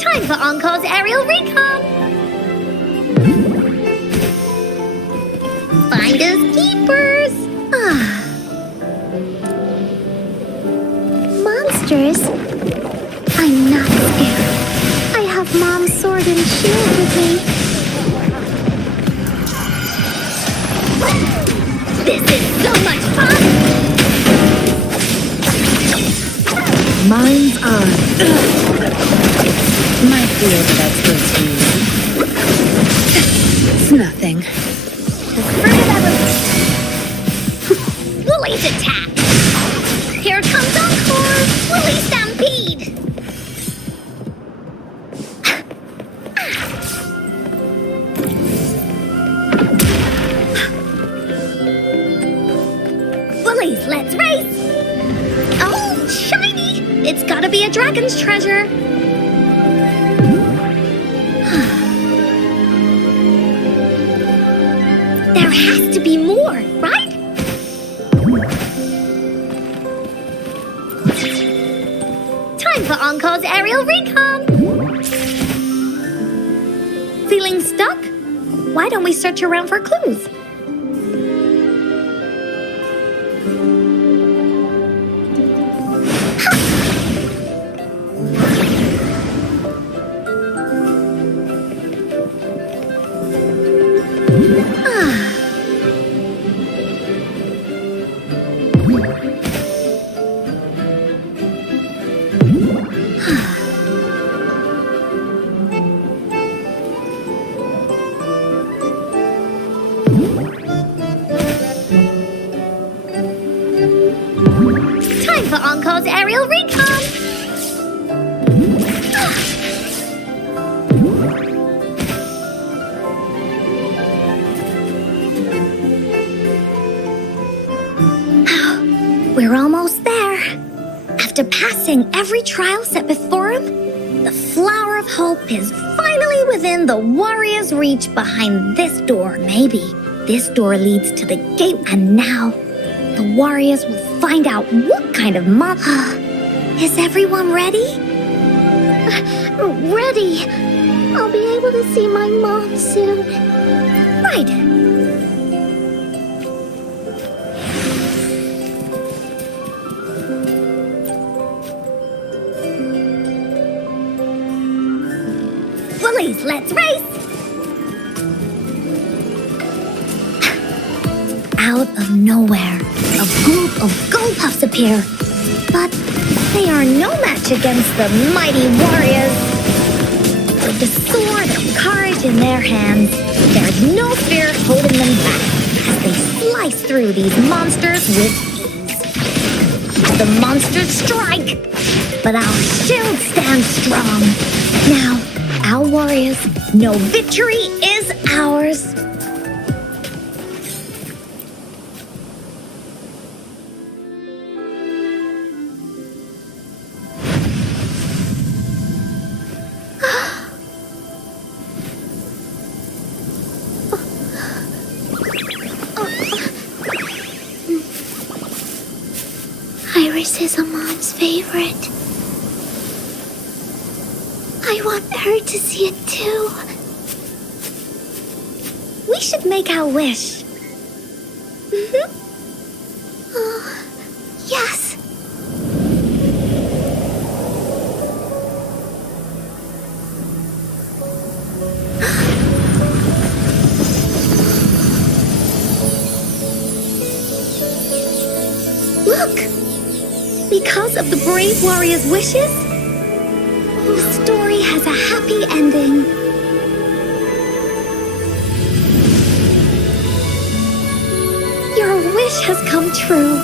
Time for Encore's aerial recon. Finders keepers. Monsters? I'm not scared. I have Mom's sword and shield with me. This is so much fun! Mine's on. My field that's good to It's nothing. Woolies attack! Here comes Encore! Woolly Stampede! Woolies, let's race! Oh, shiny! It's gotta be a dragon's treasure! There has to be more, right? Time for Encore's aerial recon! Feeling stuck? Why don't we search around for clues? Time for Encore's aerial recon! We're almost there. After passing every trial set before him, the Flower of Hope is finally within the warrior's reach behind this door. Maybe this door leads to the gate, and now the warriors will find out what kind of Is everyone ready? Ready! I'll be able to see my mom soon. Right. Woolies, let's race! Out of nowhere, a group of Gullpuffs appear. But they are no match against the mighty warriors. With the sword of courage in their hands, there's no fear holding them back as they slice through these monsters with ease. The monsters strike, but our shield stands strong. Now, our warriors know victory is ours. Yours is a mom's favorite. I want her to see it too. We should make our wish. Oh, yes. Look! Because of the brave warrior's wishes, the story has a happy ending. Your wish has come true.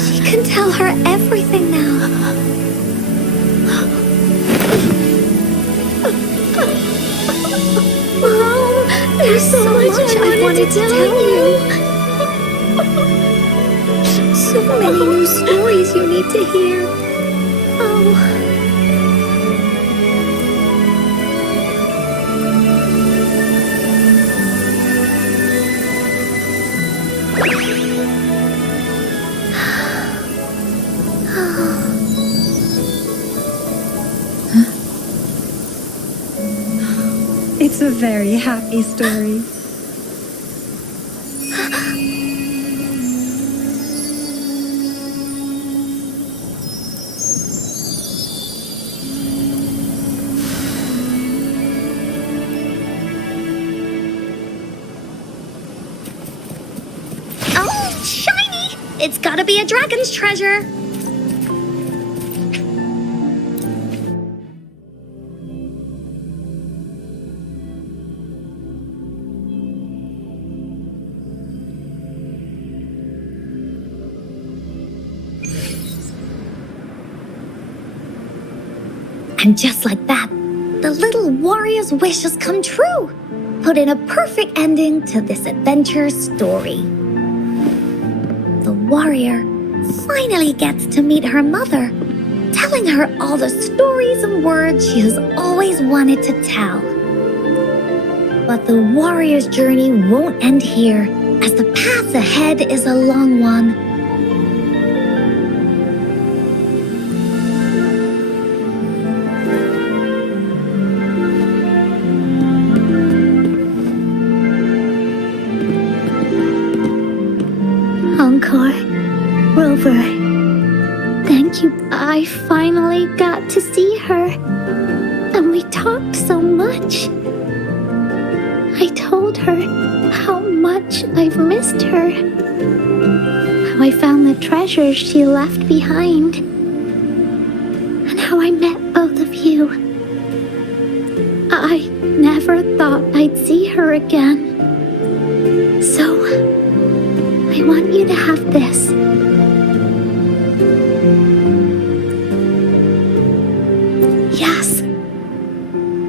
She can tell her everything now. Mom, there's so much I wanted to tell you. So many new stories you need to hear. Oh. It's a very happy story. Oh, shiny! It's gotta be a dragon's treasure. And just like that, the little warrior's wish has come true, putting a perfect ending to this adventure story. The warrior finally gets to meet her mother, telling her all the stories and words she has always wanted to tell. But the warrior's journey won't end here, as the path ahead is a long one. Encore, Rover. Thank you. I finally got to see her. And we talked so much. I told her how much I've missed her. How I found the treasures she left behind. And how I met both of you. I never thought I'd see her again. So, I want you to have this. Yes.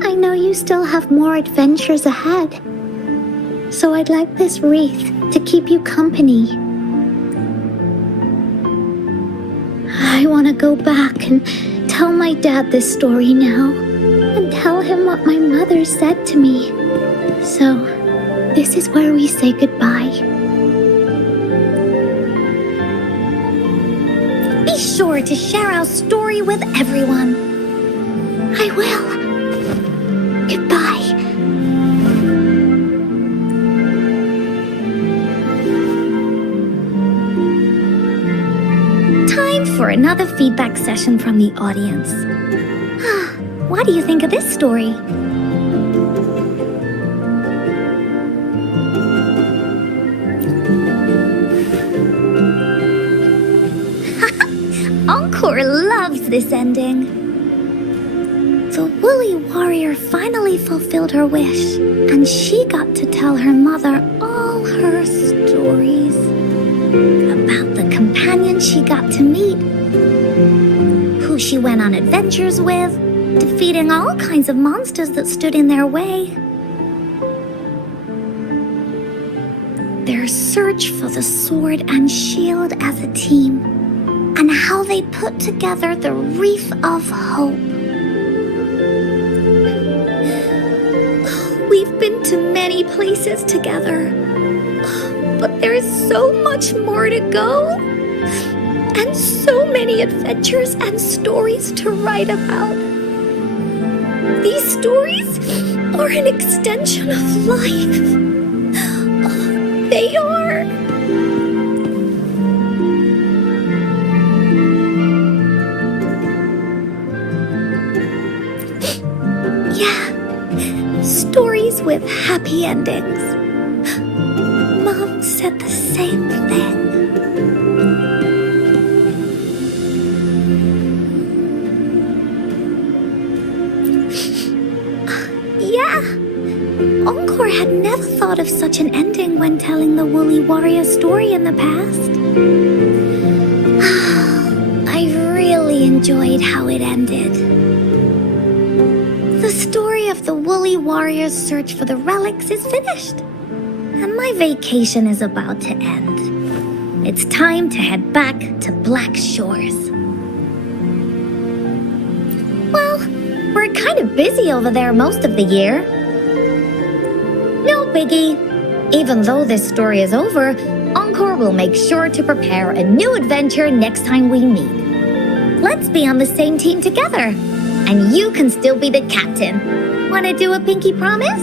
I know you still have more adventures ahead. So I'd like this wreath to keep you company. I want to go back and tell my dad this story now. And tell him what my mother said to me. So, this is where we say goodbye. Be sure to share our story with everyone. I will. Goodbye. Time for another feedback session from the audience. What do you think of this story? Encore loves this ending. The woolly warrior finally fulfilled her wish, and she got to tell her mother all her stories about the companions she got to meet, who she went on adventures with, defeating all kinds of monsters that stood in their way. Their search for the sword and shield as a team, and how they put together the wreath of hope. We've been to many places together, But there is so much more to go. And so many adventures and stories to write about. These stories are an extension of life. Oh, they are. Yeah, stories with happy endings. Mom said the same thing. Yeah, Encore had never thought of such an ending when telling the Woolly Warrior story in the past. I really enjoyed how it ended. The story of the Woolly Warrior's search for the relics is finished, and my vacation is about to end. It's time to head back to Black Shores. Well, we're kind of busy over there most of the year. No biggie. Even though this story is over, Encore will make sure to prepare a new adventure next time we meet. Let's be on the same team together. And you can still be the captain. Wanna do a pinky promise?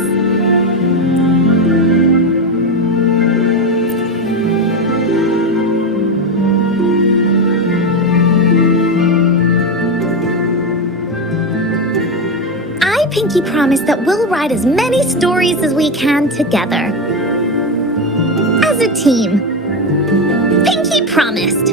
I pinky promise that we'll write as many stories as we can together. As a team. Pinky promised.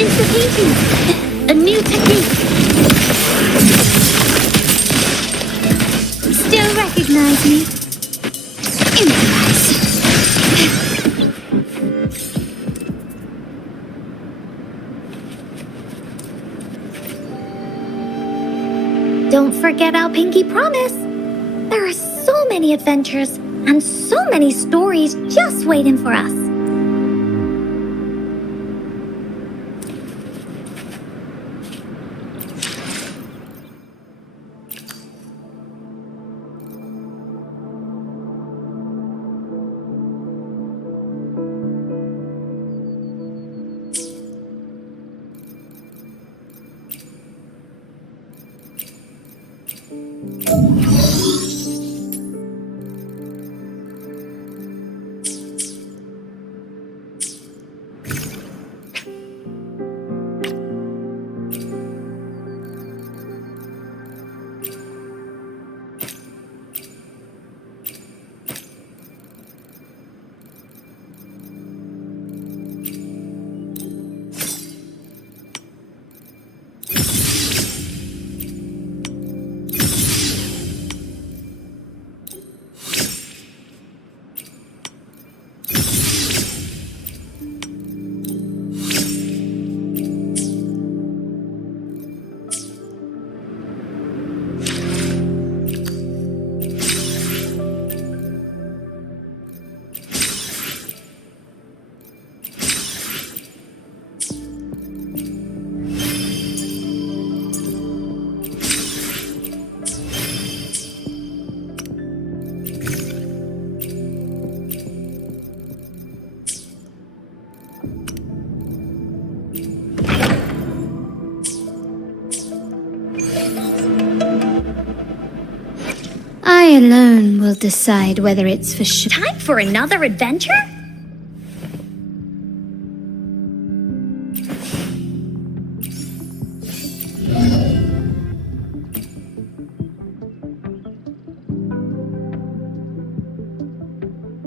Into painting. A new technique. Still recognize me? Improvise. Don't forget our pinky promise. There are so many adventures and so many stories just waiting for us. I alone will decide whether it's for sure. Time for another adventure?